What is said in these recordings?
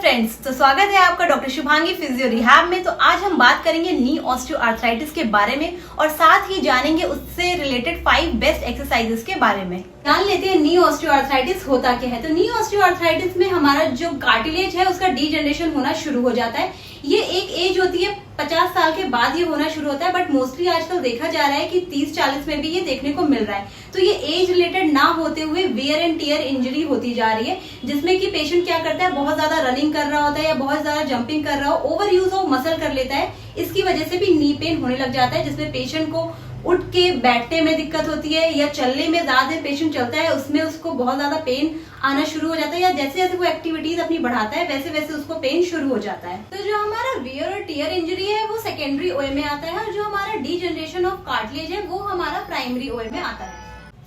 Friends, तो स्वागत है आपका डॉक्टर शुभांगी फिजियो रिहैब में। तो आज हम बात करेंगे नी ऑस्टियोआर्थराइटिस के बारे में और साथ ही जानेंगे उससे रिलेटेड 5 बेस्ट एक्सरसाइजेस के बारे में। जान लेते हैं नी ऑस्टियोआर्थराइटिस होता क्या है। तो नी ऑस्टियोआर्थराइटिस में हमारा जो कार्टिलेज है उसका डीजनरेशन होना शुरू हो जाता है। ये एक एज होती है, 50 साल के बाद ये होना शुरू होता है, बट मोस्टली आजकल देखा जा रहा है कि 30-40 में भी ये देखने को मिल रहा है। तो ये एज रिलेटेड ना होते हुए वेयर एंड टियर इंजरी होती जा रही है, जिसमें कि पेशेंट क्या करता है, बहुत ज्यादा रनिंग कर रहा होता है या बहुत ज्यादा जंपिंग कर रहा हो, ओवर यूज ऑफ मसल कर लेता है। इसकी वजह से भी नी पेन होने लग जाता है, जिसमें पेशेंट को उठ के बैठने में दिक्कत होती है या चलने में ज्यादा पेशेंट चलता है उसमें उसको बहुत ज्यादा पेन आना शुरू हो जाता है, या जैसे जैसे वो एक्टिविटीज अपनी बढ़ाता है वैसे वैसे उसको पेन शुरू हो जाता है। तो जो हमारा वियर और टियर इंजरी है वो सेकेंडरी ओए में आता है, और जो हमारा डीजनरेशन ऑफ कार्टिलेज है वो हमारा प्राइमरी ओए में आता है।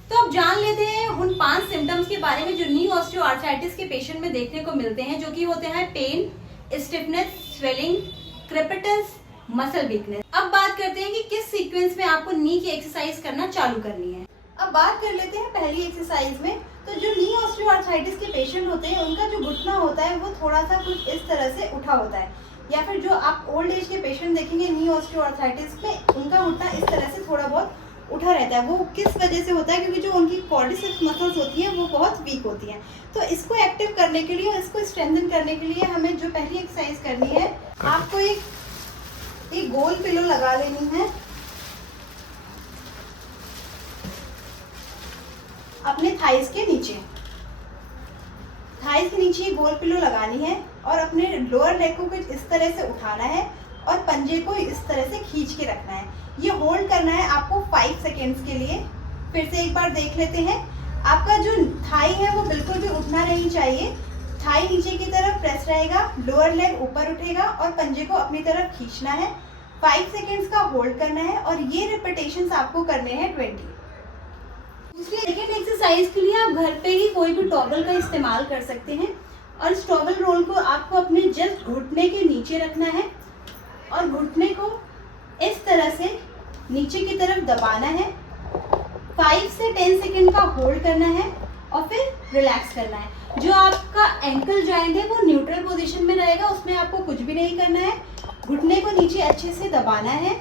तो अब जान लेते हैं उन 5 सिम्टम्स के बारे में जो नी ऑस्टियोआर्थराइटिस के पेशेंट में देखने को मिलते हैं, जो कि होते हैं pain, stiffness, swelling, crepitus, muscle weakness. अब बात करते हैं कि किस सीक्वेंस में आपको नी की एक्सरसाइज करना चालू करनी है। अब बात कर लेते हैं पहली एक्सरसाइज में। तो जो नी ऑस्टियोआर्थराइटिस के पेशेंट होते हैं उनका जो घुटना होता है वो थोड़ा सा कुछ इस तरह से उठा होता है, या फिर जो आप ओल्ड एज के पेशेंट देखेंगे नी ऑस्टियोआर्थराइटिस में उनका घुटना इस तरह से थोड़ा बहुत उठा रहता है। वो किस वजह से होता है, क्योंकि जो उनकी क्वाड्रिसेप्स मसल्स होती हैं वो बहुत वीक होती हैं। तो इसको एक्टिव करने के लिए, इसको स्ट्रेंथन करने के लिए हमें जो पहली एक्सरसाइज करनी है, आपको एक गोल पिलो लगा लेनी है अपने थाइस के नीचे। थाइस के नीचे गोल पिलो लगानी है और अपने लोअर लेग को कुछ इस तरह से उठाना है और पंजे को इस तरह से खींच के रखना है। ये होल्ड करना है आपको 5 सेकेंड्स के लिए। फिर से एक बार देख लेते हैं। आपका जो थाई है वो बिल्कुल भी उठना नहीं चाहिए। थाई नीचे की तरफ प्रेस रहेगा, लोअर लेग ऊपर उठेगा और पंजे को अपनी तरफ खींचना है। 5 सेकेंड्स का होल्ड करना है और ये रिपीटेशंस आपको करने हैं 20। दूसरी सेकेंड एक्सरसाइज के लिए आप घर पे ही कोई भी टॉवल का इस्तेमाल कर सकते हैं, और इस टॉवल रोल को आपको अपने जस्ट घुटने के नीचे रखना है और घुटने को इस तरह से नीचे की तरफ दबाना है। 5 से 10 सेकेंड का होल्ड करना है और फिर रिलैक्स करना है। जो आपका एंकल जॉइंट है वो न्यूट्रल पोजीशन में रहेगा, उसमें आपको कुछ भी नहीं करना है। घुटने को नीचे अच्छे से दबाना है,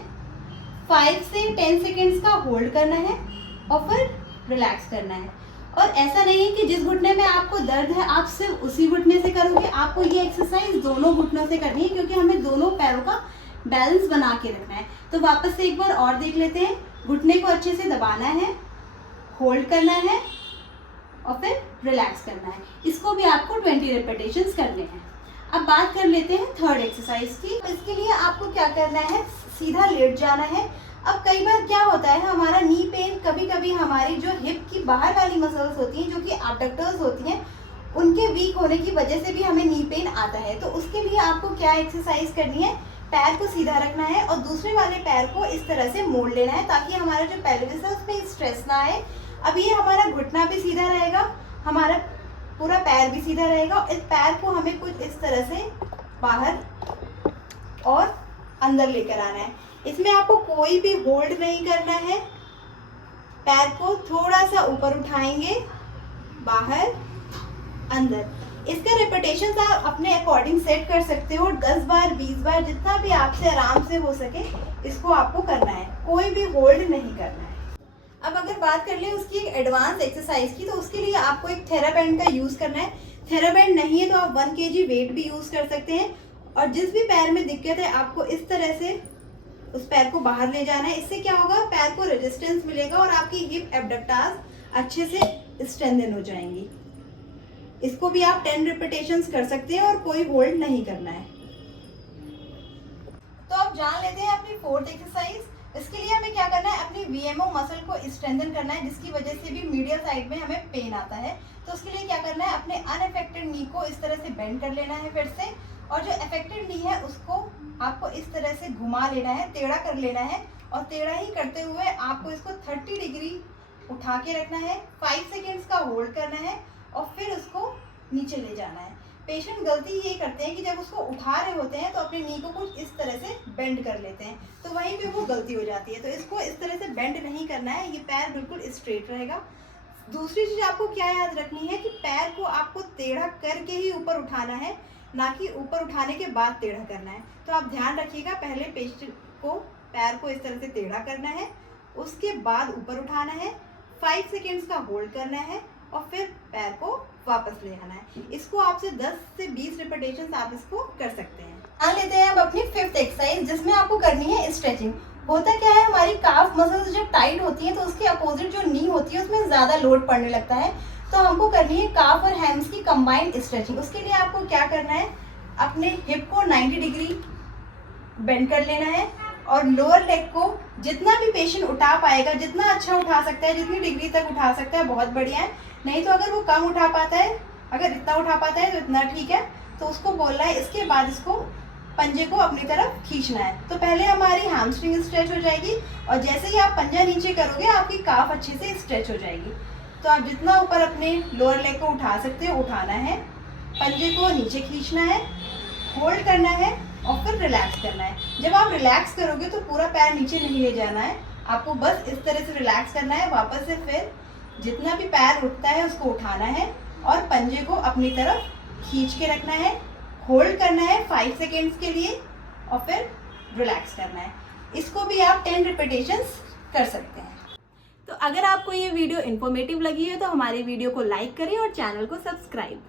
5 से 10 सेकेंड्स का होल्ड करना है और फिर रिलैक्स करना है। और ऐसा नहीं है कि जिस घुटने में आपको दर्द है आप सिर्फ उसी घुटने से करोगे, आपको ये एक्सरसाइज दोनों घुटनों से करनी है, क्योंकि हमें दोनों पैरों का बैलेंस बना के रखना है। तो वापस से एक बार और देख लेते हैं। घुटने को अच्छे से दबाना है, होल्ड करना है और फिर रिलैक्स करना है। इसको भी आपको 20 रिपीटेशंस करने हैं। अब बात कर लेते हैं थर्ड एक्सरसाइज की। इसके लिए आपको क्या करना है, सीधा लेट जाना है। अब कई बार क्या होता है, हमारा नी पेन कभी कभी हमारी जो हिप की बाहर वाली मसल्स होती हैं, जो कि एब्डक्टर्स होती हैं, उनके वीक होने की वजह से भी हमें नी पेन आता है। तो उसके लिए आपको क्या एक्सरसाइज करनी है, पैर को सीधा रखना है और दूसरे वाले पैर को इस तरह से मोड़ लेना है, ताकि हमारा जो पेल्विस है उसमें स्ट्रेस ना आए। अब ये हमारा घुटना भी सीधा रहेगा, हमारा पूरा पैर भी सीधा रहेगा। इस पैर को हमें कुछ इस तरह से बाहर और अंदर लेकर आना है। इसमें आपको कोई भी होल्ड नहीं करना है। पैर को थोड़ा सा ऊपर उठाएंगे, बाहर, अंदर। इसका रिपीटेशंस आप अपने अकॉर्डिंग सेट कर सकते हो, 10 बार 20 बार, जितना भी आपसे आराम से हो सके इसको आपको करना है। कोई भी होल्ड नहीं करना है। अब अगर बात कर ले उसकी एक एडवांस एक्सरसाइज की, तो उसके लिए आपको एक थेराबैंड का यूज़ करना है। थेराबैंड नहीं है तो आप 1 kg वेट भी यूज़ कर सकते हैं। और जिस भी पैर में दिक्कत है आपको इस तरह से उस पैर को बाहर ले जाना है। इससे क्या होगा, पैर को रेजिस्टेंस मिलेगा और आपकी हिप एब्डक्टास अच्छे से स्ट्रेंथन हो जाएंगी। इसको भी आप 10 रिपीटेशंस कर सकते हैं और कोई होल्ड नहीं करना है। तो अब जान लेते हैं अपनी फोर्थ एक्सरसाइज। इसके लिए हमें क्या करना है, अपनी वीएमओ मसल को स्ट्रेंथन करना है, जिसकी वजह से भी मीडियल साइड में हमें पेन आता है। तो उसके लिए क्या करना है, अपने अनअफेक्टेड नी को इस तरह से बेंड कर लेना है फिर से, और जो अफेक्टेड नी है उसको आपको इस तरह से घुमा लेना है, टेढ़ा कर लेना है, और टेढ़ा ही करते हुए आपको इसको 30 डिग्री उठा के रखना है। 5 सेकेंड्स का होल्ड करना है और फिर उसको नीचे ले जाना है। पेशेंट गलती ये करते हैं कि जब उसको उठा रहे होते हैं तो अपने नी को कुछ इस तरह से बेंड कर लेते हैं, तो वहीं पे वो गलती हो जाती है। तो इसको इस तरह से बेंड नहीं करना है, ये पैर बिल्कुल स्ट्रेट रहेगा। दूसरी चीज आपको क्या याद रखनी है कि पैर को आपको टेढ़ा करके ही ऊपर उठाना है, ना कि ऊपर उठाने के बाद टेढ़ा करना है। तो आप ध्यान रखिएगा, पहले पैर को इस तरह से टेढ़ा करना है, उसके बाद ऊपर उठाना है, 5 सेकेंड्स का होल्ड करना है और फिर पैर को वापस ले आना है। इसको आपसे 10 से 20 रिपीटेशन आप इसको कर सकते हैं। ध्यान लेते हैं अब अपनी 5th एक्सरसाइज, जिसमें आपको करनी है स्ट्रेचिंग। होता क्या है, हमारी काफ मसल्स जब टाइट होती है तो उसके अपोजिट जो नी होती है उसमें ज़्यादा लोड पड़ने लगता है। तो हमको करनी है काफ और हैम्स की कंबाइंड स्ट्रेचिंग। उसके लिए आपको क्या करना है, अपने हिप को 90 डिग्री बेंड कर लेना है और लोअर लेग को जितना भी पेशेंट उठा पाएगा, जितना अच्छा उठा सकता है, जितनी डिग्री तक उठा सकता है बहुत बढ़िया है। नहीं तो अगर वो कम उठा पाता है, अगर इतना उठा पाता है तो इतना ठीक है, तो उसको बोलना है। इसके बाद इसको पंजे को अपनी तरफ खींचना है। तो पहले हमारी हैमस्ट्रिंग स्ट्रेच हो जाएगी और जैसे ही आप पंजा नीचे करोगे आपकी काफ अच्छे से स्ट्रेच हो जाएगी। तो आप जितना ऊपर अपने लोअर लेग को उठा सकते हो उठाना है, पंजे को नीचे खींचना है, होल्ड करना है और फिर रिलैक्स करना है। जब आप रिलैक्स करोगे तो पूरा पैर नीचे नहीं ले जाना है, आपको बस इस तरह से रिलैक्स करना है। वापस से फिर जितना भी पैर उठता है उसको उठाना है और पंजे को अपनी तरफ खींच के रखना है, होल्ड करना है 5 सेकेंड्स के लिए और फिर रिलैक्स करना है। इसको भी आप 10 रिपीटेशंस कर सकते हैं। तो अगर आपको ये वीडियो इन्फॉर्मेटिव लगी है तो हमारे वीडियो को लाइक करें और चैनल को सब्सक्राइब